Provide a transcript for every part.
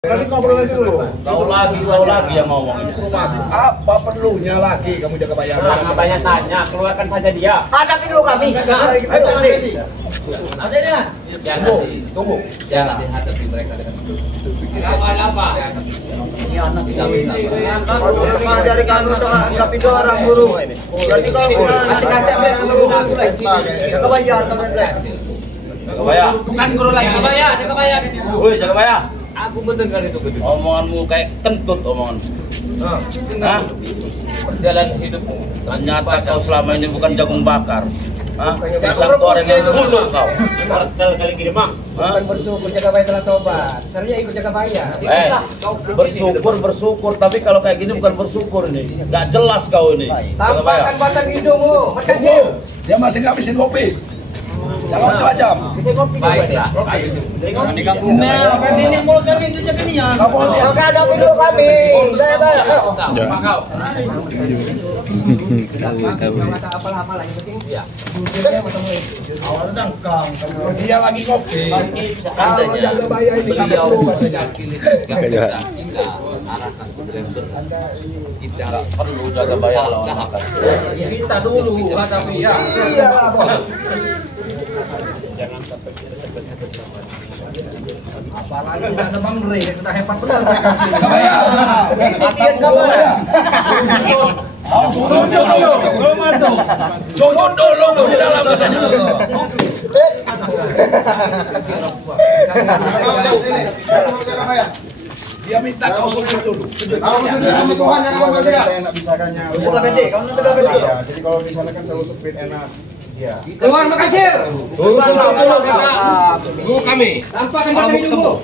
Nanti ngobrol lagi dulu. Kau lagi yang ngomong. Apa perlunya lagi kamu jaga bayar? Jangan banyak tanya, keluarkan saja dia. Hadapi dulu kami. Ayo kali. Tunggu. Jangan hadapi mereka dengan itu. Apa? Ini anak mengajari kami untuk hadapi orang guru. Jadi kau jaga bayar Jagabaya. bukan guru lagi. Jaga bayar. Woi, Jagabaya. Aku mendengar itu betul. Omonganmu kayak kentut omonganmu. Hah? Perjalanan hidupmu. Ternyata kau selama ini bukan jagung bakar. Hah? Pisang goreng yang busuk kau. Kali gini mah. Bukan bersyukur jaga bayar telah tobat. Seharusnya ikut jaga bayar. Bersyukur, tapi kalau kayak gini bukan bersyukur nih. Gak jelas kau ini. Tampakkan batang hidungmu. Makan Dia masih ngabisin kopi. Jangan macam-macam. bisa kopi. Baiklah. Di kampungnya. Ini mulut kami itu jaga nih ya. Kamu hadapi dulu kami. Bayar. Kau. Apalah yang penting. Iya. Awal dangkang. Dia lagi kopi. Seandainya beliau tidak arahkan ke driver, kita nggak perlu jaga bayar lawan makan. Kita dulu hadapi ya. Iya, Bos. Jangan sampai kita cepet-cepet sama. Apalagi ada Bang Rey, kita hebat benar mereka. Sujud dulu kau di dalam katanya. Dia minta kau sujud dulu. Kalau sujud sama Tuhan jangan sama dia. Enak bicaranya. Jadi kalau misalnya kan terlalu sempit enak. Iya. Keluar makasih. Guru kami. Tampakkan batang hidungmu.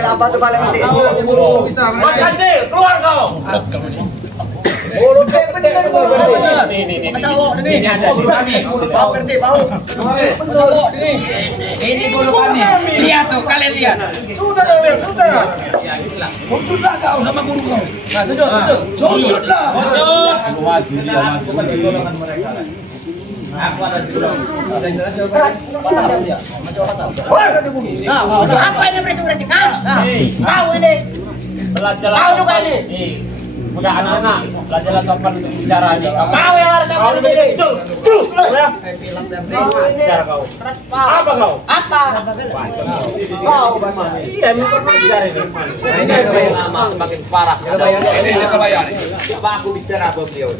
Apa tuh paling penting? Mas Andil, keluar kau. Ini ada di kami. Ini guru kami. Lihat tuh, kalian lihat. Sujudlah kau sama guru kau. Sujudlah. Aku ada di dalam. Apa ini bersih-bersih? Kau ini. Belajar. Kau juga ini. Udah anak-anak, belajarlah sopan untuk bicara. Kau yang harus kamu ini. Bicara kau. Apa kau? Apa? Kau Iya, memang bicara itu. Ini lama makin parah. Ini jaga bayar. Coba aku bicara apa beliau.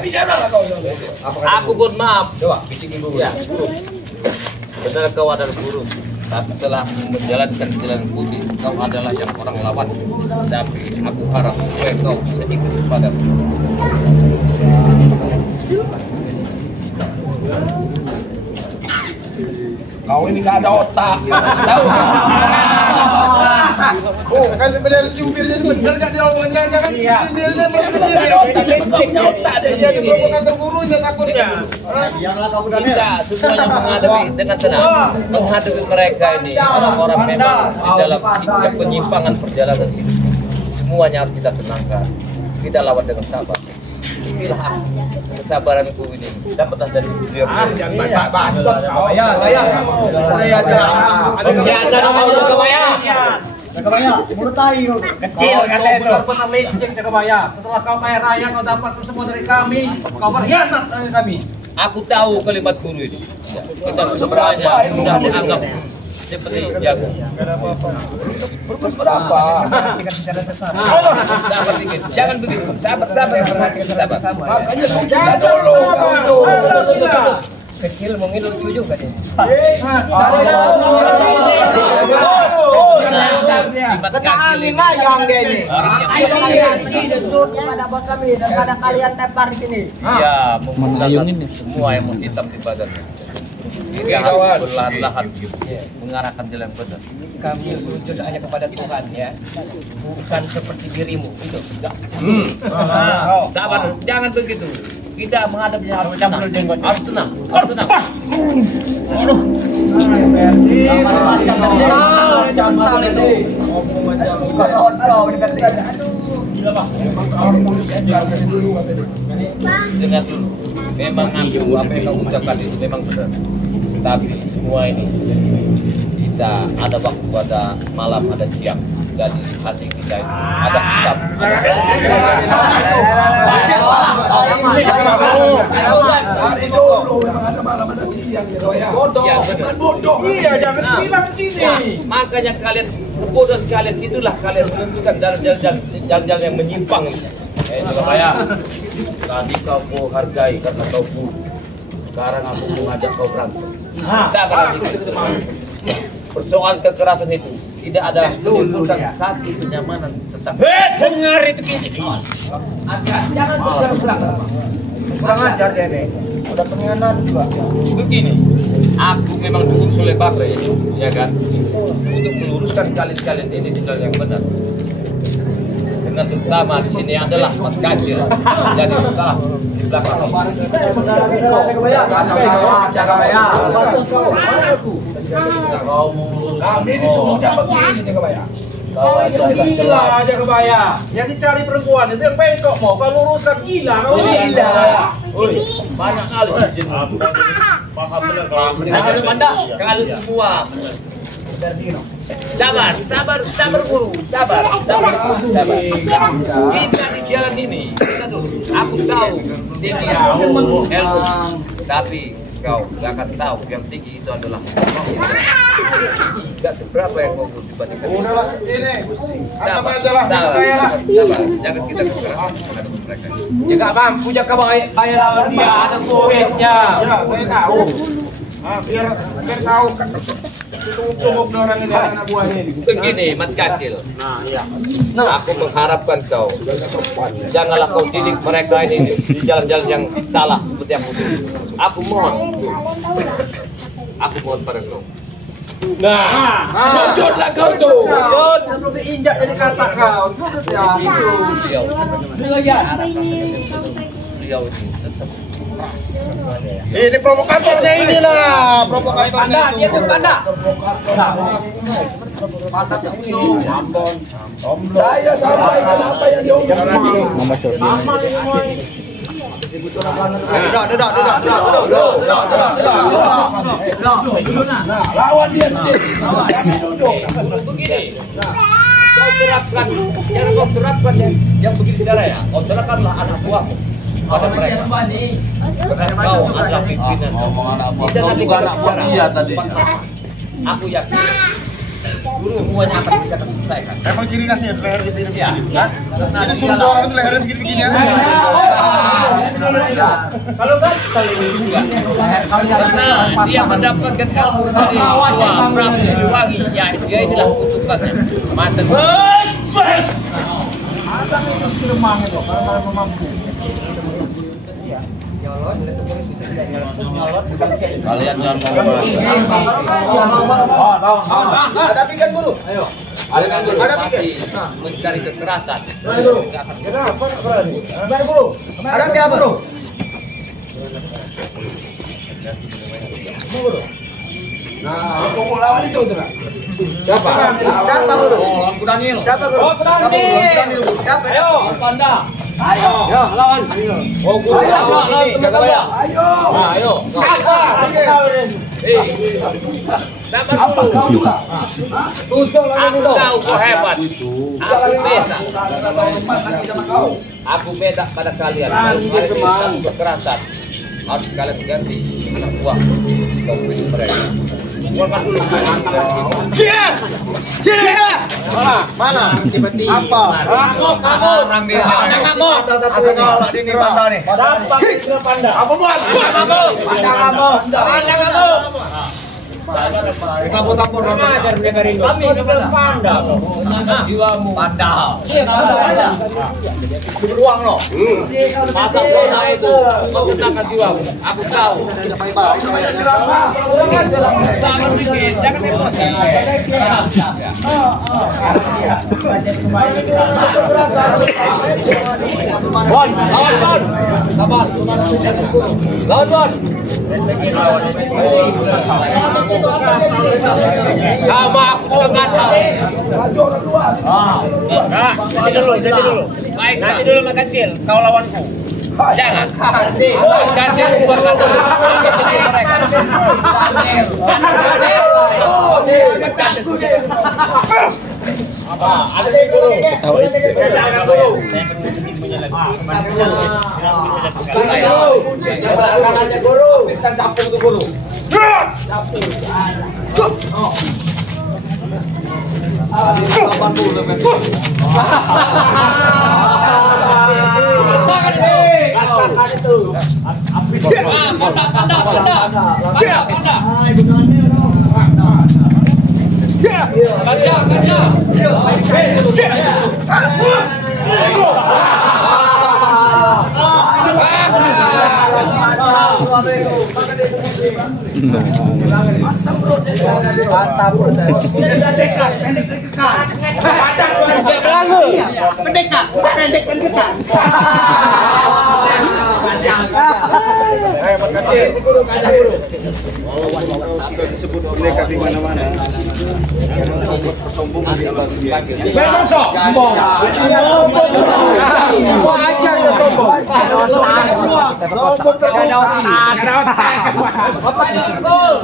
Bicara lah kau. Aku pun maaf. Coba bikin ibu. Ya, guru. Benar kau adalah guru. Tapi telah menjalankan jalan putih, kau adalah yang orang lawan. Tapi aku harap supaya kau sedikit padaku. Kau ini nggak ada otak. Tahu? Oh, kan sebenarnya jubir jadi benar nggak dia omongnya kan? Dia jadi provokator gurunya takutnya. Biarlah kau udah Tidak, semuanya menghadapi dengan tenang. Menghadapi mereka ini orang-orang memang di dalam penyimpangan perjalanan hidup. Semuanya harus kita tenangkan. Kita lawan dengan sabar. Inilah kesabaranku ini. Dapatlah dari beliau. Jangan bacot kau. Jagabaya, mulut tahi kau. Kecil kata itu. Benar-benar licik Jagabaya. Setelah kau kaya raya kau dapat semua dari kami. Kau berkhianat dari kami. Aku tahu kalimat guru ini. Kita semuanya sudah dianggap seperti jago. Berapa? Sabar dikit. Jangan begitu. Sabar. Makanya sujudlah dulu kau itu. Kecil mungkin lucu juga dia. Kenalin ayam dia ini. Kepada bos kami daripada kalian tepar di sini. Iya, memperlihatkan semua yang hitam di badannya. Kita harus perlahan-lahan mengarahkan jalan benar. Kami sujud hanya kepada Tuhan ya, bukan seperti dirimu itu. Sabar, jangan begitu. Kita menghadapinya harus tenang. Harus tenang. Dengar dulu. Memang aku apa yang kamu ucapkan itu memang benar. Tapi semua ini kita ada waktu, ada malam, ada siang. Dan di hati kita itu ada kitab, ada Hari dulu memang ada malam ada siang gitu ya. Bodoh, bukan bodoh. Iya, jangan bilang sini. Makanya kalian kebodohan kalian itulah kalian menentukan jalan-jalan yang menyimpang. Surabaya, tadi kau hargai karena kau buruk. Sekarang aku mengajak kau berantem. Persoalan kekerasan itu tidak ada menimbulkan satu kenyamanan tentang dengar itu gini. Jangan bergerak. Kurang ajar dia nih. Udah pengenan juga. Begini, aku memang dukung Soleh Bakri, ya kan, untuk meluruskan kalian ini di jalan yang benar. Dengan terutama di sini adalah Mas Kacil, jadi salah di belakang. Kami ini semuanya begini Jagabaya. Gila aja kebaya. Yang dicari perempuan itu yang bengkok mau kalau luruskan gila kau gila. Banyak kali. Kalian semua. Sabar guru, sabar. Kita di jalan ini, aku tahu tinggi ilmu, tapi kau gak akan tahu yang tinggi itu adalah gak seberapa yang mau dibandingkan. Udahlah, ini. Sabar, jangan kita kekerasan menghadapi mereka. Ya gak mampu jaga bayar lawan dia ada duitnya. Ya, saya tahu. Biar tahu sungguh orang ini anak buahnya ini. Begini, Mat Kacil. Aku mengharapkan kau janganlah kau didik mereka ini di jalan-jalan yang salah seperti yang itu. Aku mohon pada kau. Jujurlah kau tuh. Sebelum diinjak jadi kata kau. Beliau ini tetap keras. Ini provokatornya inilah, provokatornya. Dia tuh panda. Saya sampaikan apa yang diomongin. Nah, lawan dia sendiri. Kami duduk. Begini. Kau terapkan, jangan kau terapkan yang begini cara ya. Kau terapkanlah anak buahmu pada mereka. Karena kau adalah pimpinan. Tidak nanti kau bicara. Iya tadi. Aku yakin semuanya akan bisa diselesaikan. Emang ciri khasnya leher begini Ya. Ini semua orang itu lehernya begini-begini ya. Kalau kan kali ini juga. Karena dia mendapatkan ilmu dari Tuhan Prabu Siliwangi. Ya, dia inilah kutukannya. Mantan. Kalian jangan Hadapi kan guru. Ayo. Mencari kekerasan. Kenapa berani? Hadapi apa guru? Nah, pokok lawan itu tuh. Siapa? Siapa guru? Daniel. Siapa guru? Siapa? Ayo, Panda. Ayo. Ya, lawan. Oh, guru lawan ini. Jagabaya. Ayo. Nah, ayo. Sabar Apa dulu. kau juga? Aku tahu kau hebat. Aku beda. Aku beda pada kalian. Harus kekerasan. Harus kalian ganti anak buah. Kau pilih mereka. Keluarkan dulu. Mana? Apa? Apa buat? Tampur-tampur ajar dengerin kami kepada panda. Jiwamu panda. Beruang loh. Masa panda itu menenangkan jiwamu. Aku tahu. Jangan bikin, jangan emosi. Bon, lawan Bon. Sabar. Lawan Bon. Sama aku sudah gatal. Jadi dulu. Baik, nanti dulu Mak Kacil, kau lawanku. Jangan. Jangan buat ada di guru. Sudah disebut pendekar di mana-mana. Memang sombong. Mau aja ya sombong. Sombong terus. Ada otak. Otaknya betul.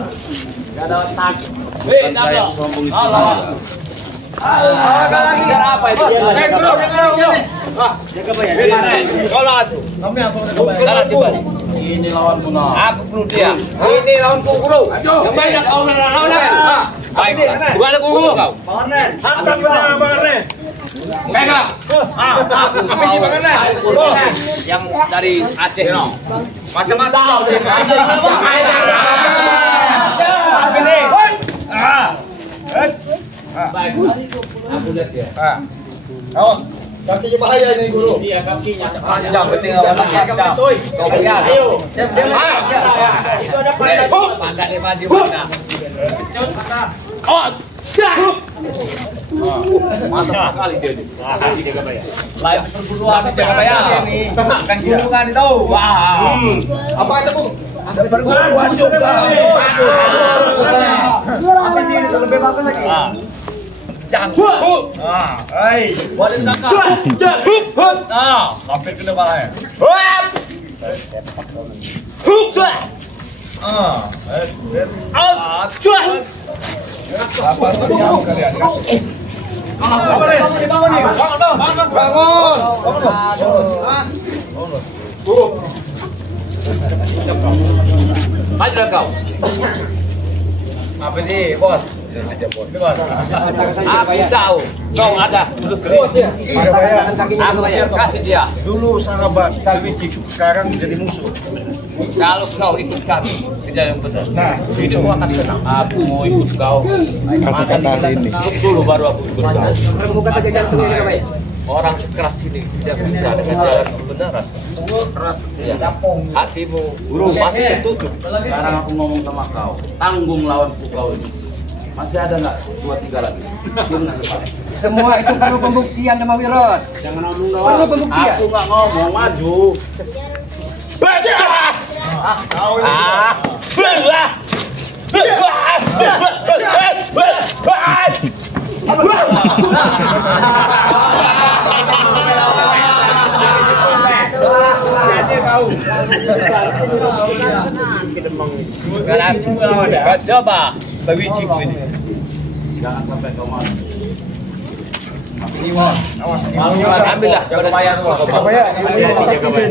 Ada otak. Sombong. Ada lagi. Apa itu? Bro, jaga bayar. Kalau atuh. Kami apa udah coba. Ini lawanku nah. Apa perlu dia? Ini lawanku guru. Coba nak lawan. Baik. Bukan aku guru kau. Panen. Hantam panen. Pegang. Apa ini panen? Yang dari Aceh no. Macam-macam. Apa ini? Baik. Aku lihat ya. Awas, kakinya bahaya ini guru. Iya, kakinya panjang penting panjang. Ayo. Itu ada panjang di maju mana. Oh, mantap sekali dia ini. Kasih dia bayar. Lain perburuan dia bayar ini. Kan gulungan itu. Wah. Apa itu, Bu? Perguruan juga. Apa sih ini lebih bagus lagi? Jangan. Wadah kakak. Hampir kena balai. Apa siap kalian? Maju kau. Apa ini, bos? Aku tahu, kau ada. Aku kasih dia. Dulu sahabat, tapi sekarang jadi musuh. Kalau kau ikut kami, kerja yang benar. Nah, hidupmu akan tenang. Aku mau ikut kau. Maka ikut dulu baru aku ikut kau. Rembukan saja jantung ini baik. Orang sekeras ini tidak bisa dengan jalan kebenaran. Keras, ya. Hatimu masih tertutup. Sekarang aku ngomong sama kau, tanggung lawan kau ini. Masih ada nggak 2-3 lagi? Semua itu perlu pembuktian nama Wirot. Jangan ngomong lawan. Perlu pembuktian. Aku nggak ngomong, maju. Coba bewicik ini. Jangan sampai kau masuk. Ambillah lumayan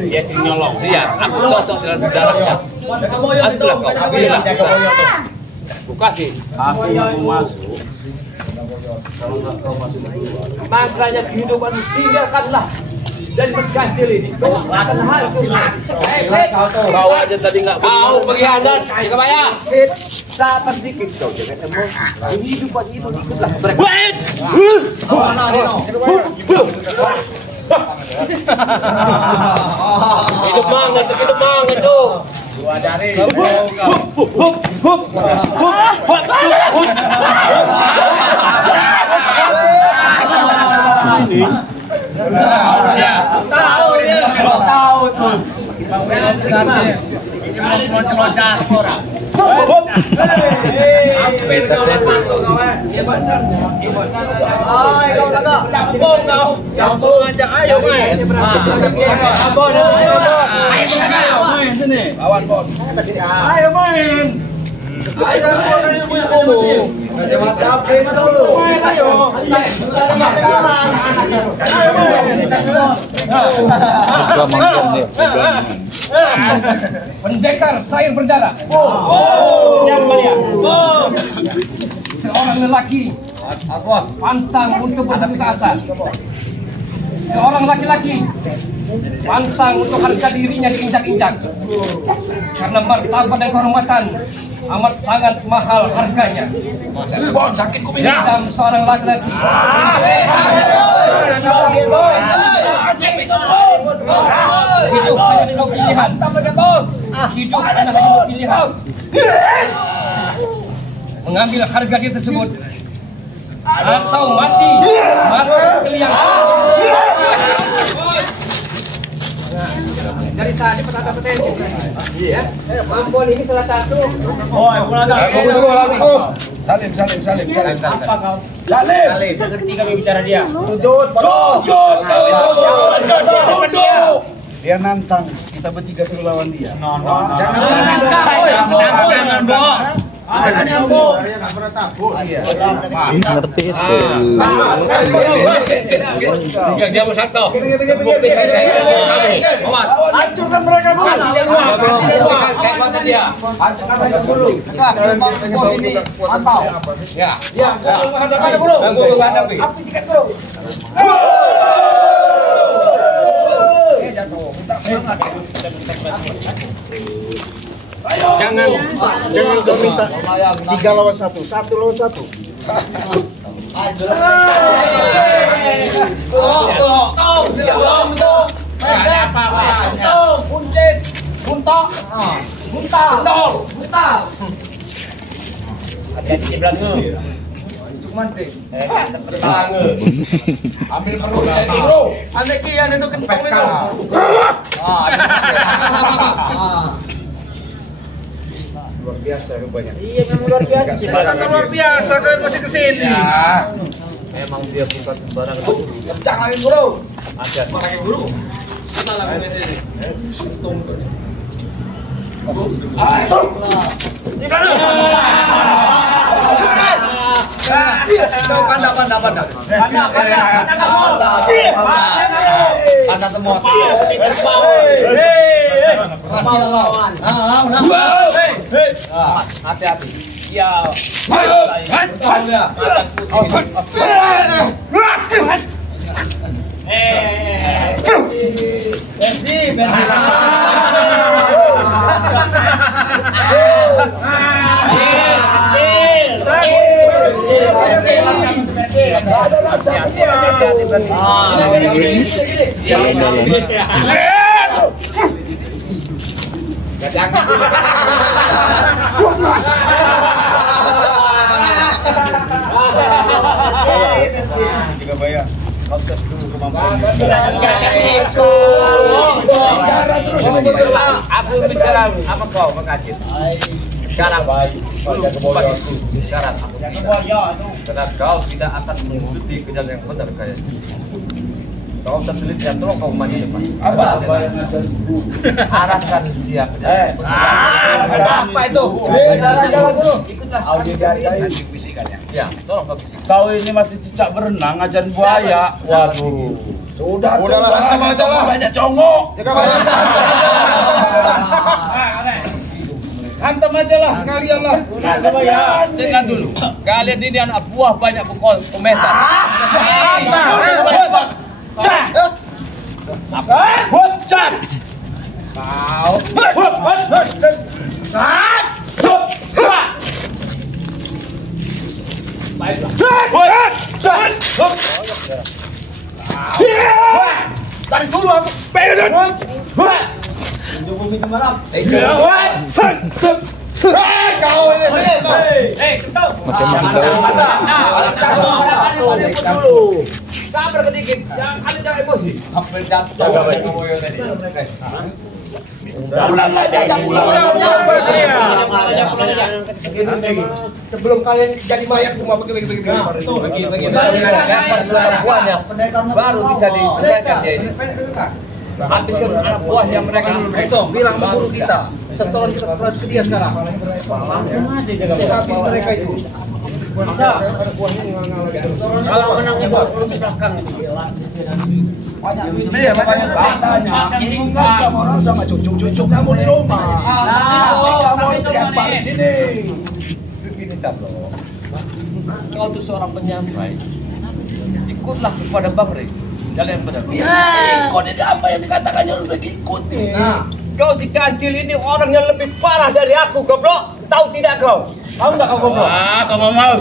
ya sini nyolong. Iya, aku totok dalamnya. Ambillah kau, ambillah. Aku kasih. Aku yang mau masuk. Kalau nggak kau masuk dulu. Makanya kehidupan tinggalkanlah dan berkancil ini. Kau akan hancur. Kau aja tadi nggak. Kau pengkhianat, jaga bayar. Sabar sedikit kau jaga emosi. Kehidupan itu ikutlah mereka. Wait. Hidup banget itu. Dua dari. Tahu tuh. Ini mau loncat orang. Campur aja, ayo main. Lawan bos. Ayo main. Pendekar sayur berdarah. Yang mulia. Seorang lelaki pantang untuk berputus asa. Seorang laki-laki pantang untuk harga dirinya diinjak-injak. Karena martabat dan kehormatan amat sangat mahal harganya. Bos, sakit kuping. Dalam seorang laki-laki. Hidup hanya dua pilihan. Hidup hanya dua pilihan. Mengambil harga diri tersebut atau mati masuk ke liang. Dari tadi petaka petensi. Ya, Ambon ini salah satu. Salim. Apa kau? Salim. Berhenti kami bicara dia. Sujud. Dia nantang, kita bertiga suruh lawan dia. Jangan blok. Ngerti itu. Dia bersatu. Hancurkan mereka dulu. Kayak dia. Hancurkan mereka dulu. Mantap. Ya. Ada bro. Api tiket bro. Jangan kau minta 3 lawan 1, 1 lawan 1. Hati-hati di belakang. Ambil perlu jadi bro. Ane kian itu kentong itu. Luar biasa rupanya. Iya, memang luar biasa. Luar biasa kalian masih kesini. Emang dia bukan sembarangan. Kencang lagi bro. Ada. Pandang semua. Hati-hati. Ya. Juga bayar. Tes dulu kemampuan. Bicara terus. Aku bicara apa kau mengkaji? Sekarang sekarang aku tidak. Karena kau tidak akan mengikuti ke jalan yang benar kayak. Kau tersulit ya, tolong kau maju depan. Apa? Arahkan dia ke jalan. Apa itu? Jalan dulu. Ikutlah. Audio dari bisikannya. Ya, tolong kau. Kau ini masih cicak berenang ajan buaya. Waduh. Sudah Udahlah, hantam aja lah. Banyak congok. Hantam aja lah, kalian lah. Dengar dulu. Kalian ini anak buah banyak komentar. Tarik dulu aku. Pegang. Kau ini. Sabar sedikit, jangan emosi. Hampir jatuh. Pulang aja. Sebelum kalian jadi mayat semua begini. buahnya baru bisa diselesaikan dia ini. Habiskan anak buahnya mereka bilang sama guru kita. Setoran kita sekolah ke dia sekarang. Habis mereka itu. Bisa. Kalau menang itu di belakang. Iya, makanya ini enggak sama orang sama cucu kamu di rumah. Kamu itu gampang di sini. Begini Tablo, kau tuh seorang penyampai, ikutlah kepada Bang Rey. Jalan yang benar. Kau ini apa yang dikatakannya lu lagi ikuti. Kau si kancil ini orang yang lebih parah dari aku, goblok. Tahu tidak kau? Tahu nggak kau goblok? Kau mau.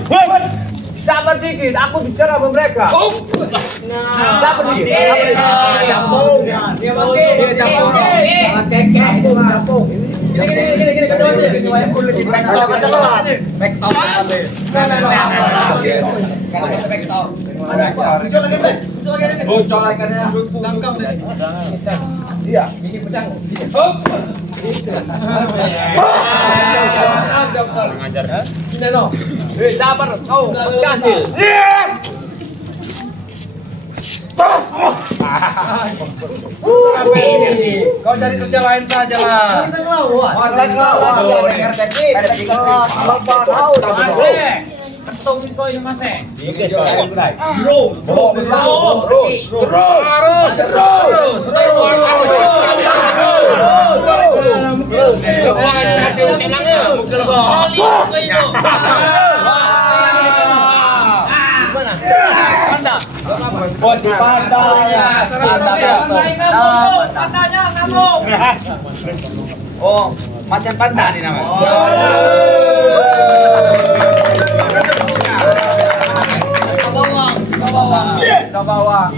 Sabar dikit, aku bicara sama mereka. Sabar dikit. Iya. Sabar kau kancil. Kau cari kerja lain saja lah. Bos Oh, macan panda ini namanya. Bawang.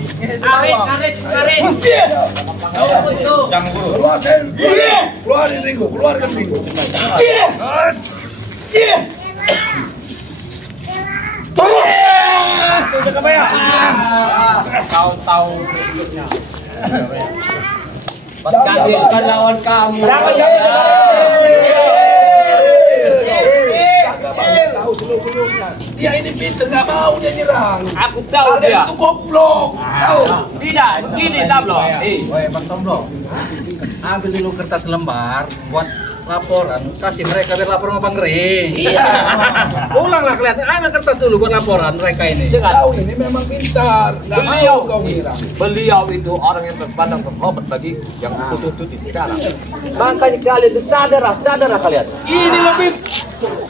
Keluarin Ringo, keluarkan Ringo. Tahu sebelumnya. Jangan lawan kamu. Tahu sebelumnya. Dia ini pintar, nggak mau dia nyerang. Aku tahu Ada dia. itu goblok. Tahu? Tidak, gini Tablo. Woi, Bang Tomblo. Ambil dulu kertas lembar buat laporan, kasih mereka biar lapor sama Bang Rey. Iya. Pulanglah kelihatan, ambil kertas dulu buat laporan mereka ini. Tahu ini memang pintar, nggak mau kau nyerang. Beliau itu orang yang terpandang terhormat bagi yang kutututi sekarang. Makanya kalian itu sadar kalian. Ini lebih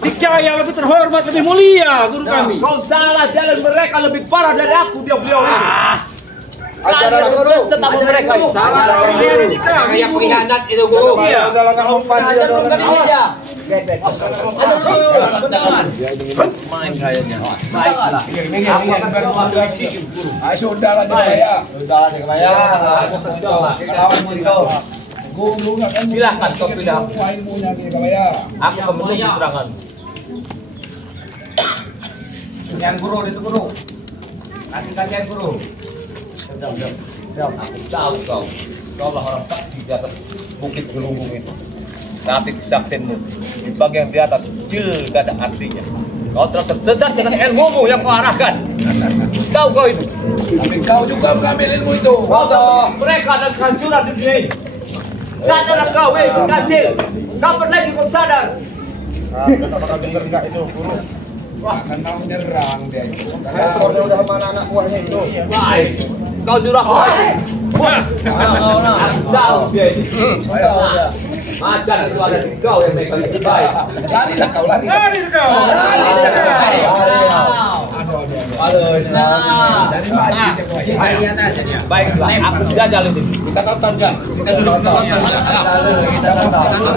dikaya, lebih terhormat, lebih mulia guru kami. Kau salah jalan mereka lebih parah dari aku beliau ini. Kalian sesat sama mereka itu. Salah ini kami. Yang pengkhianat itu guru. Iya. Main kayaknya. Baiklah. Aku akan mengawasi guru. Sudahlah Jaya. Guru nggak kan? Silakan kau pilih. Ilmunya dia Jaya. Aku akan menunggu serangan. Yang guru itu guru. Nanti kalian guru. Aku tahu kau lah orang sakti di atas bukit gelunggung itu. Tapi kesaktianmu di bagian di atas kecil gak ada artinya. Kau telah tersesat dengan ilmumu yang kau arahkan. Tahu kau itu? Tapi kau juga mengambil ilmu itu. Mereka dan kehancuran di dunia ini. Sadar kau, kecil. Kapan lagi kau sadar? Apakah benar enggak itu guru? Akan mau nyerang dia itu. Udah mana anak buahnya itu? Baik. Kau jurah. Tahu dia ini. Macan itu ada di kau yang mereka lebih baik. Larilah kau, lari. kau. Jadi maju dia. Lihat aja dia. Baiklah, aku jajal itu. Kita tonton kan. Kita tonton.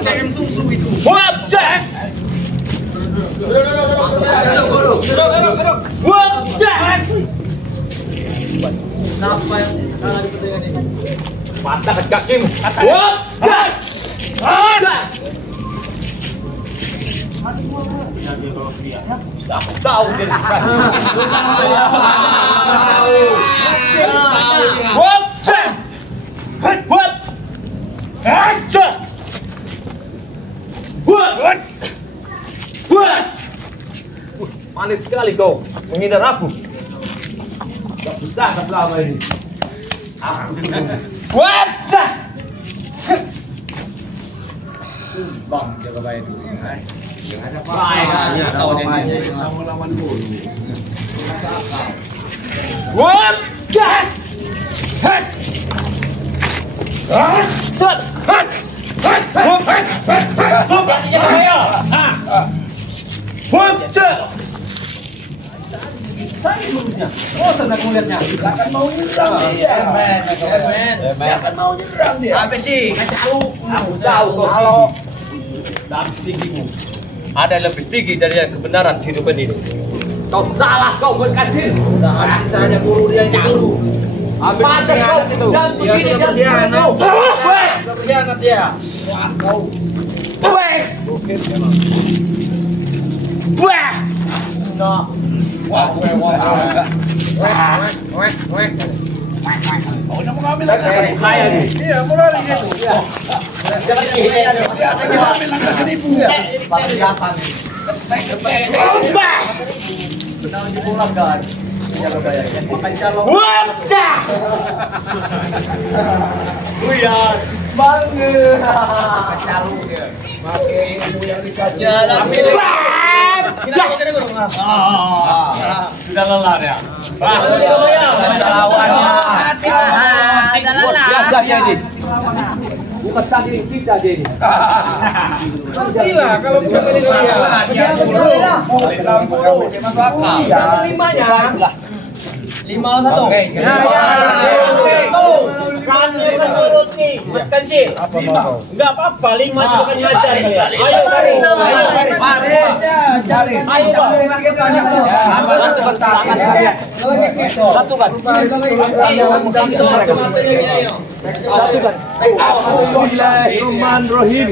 Jangan susu itu. Wabjas! Wabjas! Kenapa yang salah di pertandingan ini? Patah kakimu. Wabjas! Aku tahu dia suka. Wabjas! What? Manis sekali kau menghindar aku. Gak bisa selama ini. Bang, jaga baik dulu. Kamu lawan dulu. Senang melihatnya. Jangan mau nyerang dia. Jangan mau nyerang dia. Apa sih? Aku tahu kau tinggimu. Ada yang lebih tinggi dari yang kebenaran kehidupan ini. Kau salah, kau berkacil. Saya guru dia guru. Pantas kau dan begini dan Berkhianat dia. Oh, udah mengambil langkah seribu. Iya, mulai gitu. Dia mengambil langkah seribu. Benar dipulangkan. Jaga bayar. Makan calon. Calon dia. Pakai ilmu yang dikasih. sudah lelah ya. Biasa jadi. Bukan tadi kita jadi. Gila kalau bukan milik dia. Limanya. 5 satu. Kan menurut nih, kecil. Enggak apa-apa, 5 juga kan ngajar. Ayo cari. Ayo satu kan. Bismillahirrahmanirrahim.